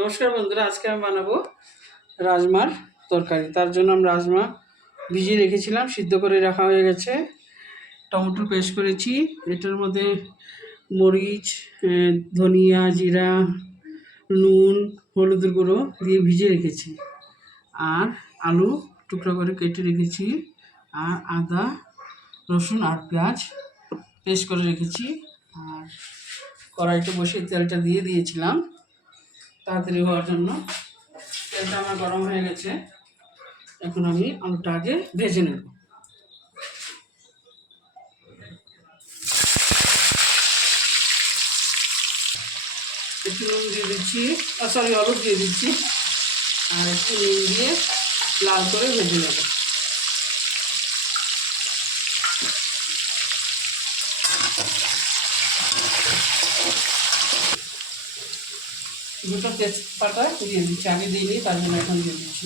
নমস্কার বন্ধুরা, আজকে আমি বানাবো রাজমার তরকারি। তার জন্য আমি রাজমা ভিজিয়ে রেখেছিলাম, সিদ্ধ করে রাখা হয়ে গেছে। টমেটো পেস্ট করেছি, এটার মধ্যে মরিচ, ধনিয়া, জিরা, নুন, হলুদের গুঁড়ো দিয়ে ভিজিয়ে রেখেছি। আর আলু টুকরো করে কেটে রেখেছি, আর আদা, রসুন আর পেঁয়াজ পেস্ট করে রেখেছি। আর কড়াইতে বসে তেলটা দিয়ে দিয়েছিলাম তাড়াতাড়ি হওয়ার জন্য। তেলটা আমার গরম হয়ে গেছে, এখন আমি আলুটা আগে ভেজে নেব। একটু নুন দিয়ে দিচ্ছি, হলুদ দিয়ে দিচ্ছি, আর একটু নুন দিয়ে লাল করে ভেজে নেব। দুটো তেজপাতা দিয়ে দিচ্ছি, আগে দিইনি, তার জন্য এখন দিয়ে দিচ্ছি।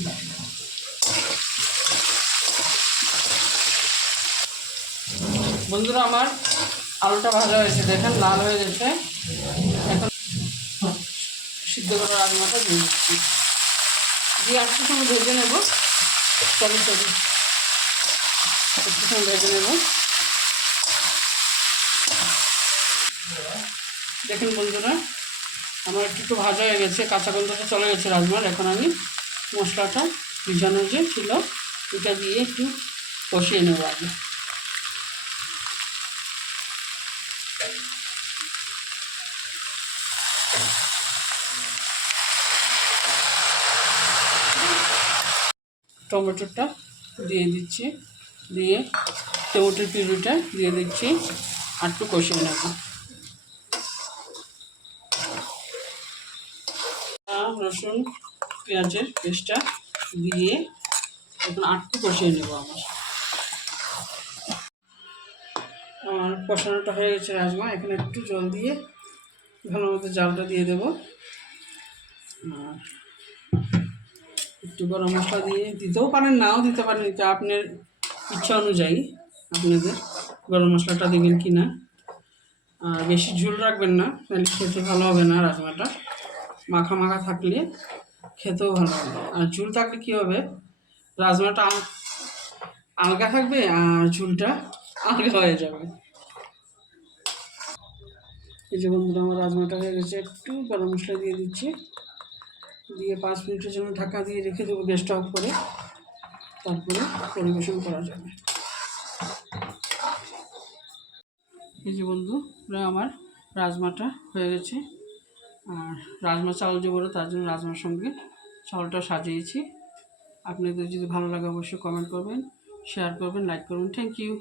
বন্ধুরা, আমার আলুটা ভাজা হয়েছে, দেখেন লাল হয়ে গেছে। এখন সিদ্ধ করা রাজমাটা দিয়ে দিচ্ছি, দিয়ে একটু সময় ভেজে নেব। একটু সময় ভেজে নেব। দেখুন বন্ধুরা, আমার একটু ভাজা হয়ে গেছে, কাঁচা গন্ধটা চলে গেছে রাজমার। এখন আমি মশলাটা ভিজানো যে ছিল এটা দিয়ে একটু কষিয়ে নেব আগে। টমেটোটা দিয়ে দিচ্ছি, দিয়ে টমেটোর পিউরিটা দিয়ে দিচ্ছি, আর একটু কষিয়ে নেব। রসুন পেঁয়াজের পেস্টটা দিয়ে এখন একটু কষিয়ে নেব। আমার কষানোটা হয়ে গেছে রাজমা। এখন একটু জল দিয়ে ভালো মতো জালটা দিয়ে দেবো। আর একটু গরম মশলা দিয়ে দিতেও পারেন, নাও দিতে পারেন, এটা আপনার ইচ্ছা অনুযায়ী আপনাদের গরম মশলাটা দেবেন কি না। আর বেশি ঝোল রাখবেন না, তাহলে খেতে ভালো হবে না। রাজমাটা মাখা মাখা থাকলে খেতেও ভালো হবে, আর ঝোল থাকলে কী হবে, রাজমাটা আলগা থাকবে আর ঝোলটা আলগা হয়ে যাবে। এই যে বন্ধুরা, আমার রাজমাটা হয়ে গেছে। একটু গরম মশলা দিয়ে দিচ্ছি, দিয়ে 5 মিনিটের জন্য ঢাকা দিয়ে রেখে দেবো গ্যাসটা অফ করে। তারপরে পরিবেশন করা যাবে। এই যে বন্ধুরা, আমার রাজমাটা হয়ে গেছে। আর রাজমা চাউল যে বড়ো, তার জন্য রাজমার সঙ্গে চাউলটা সাজিয়েছি। আপনাদের যদি ভালো লাগে অবশ্যই কমেন্ট করবেন, শেয়ার করবেন, লাইক করবেন। Thank you.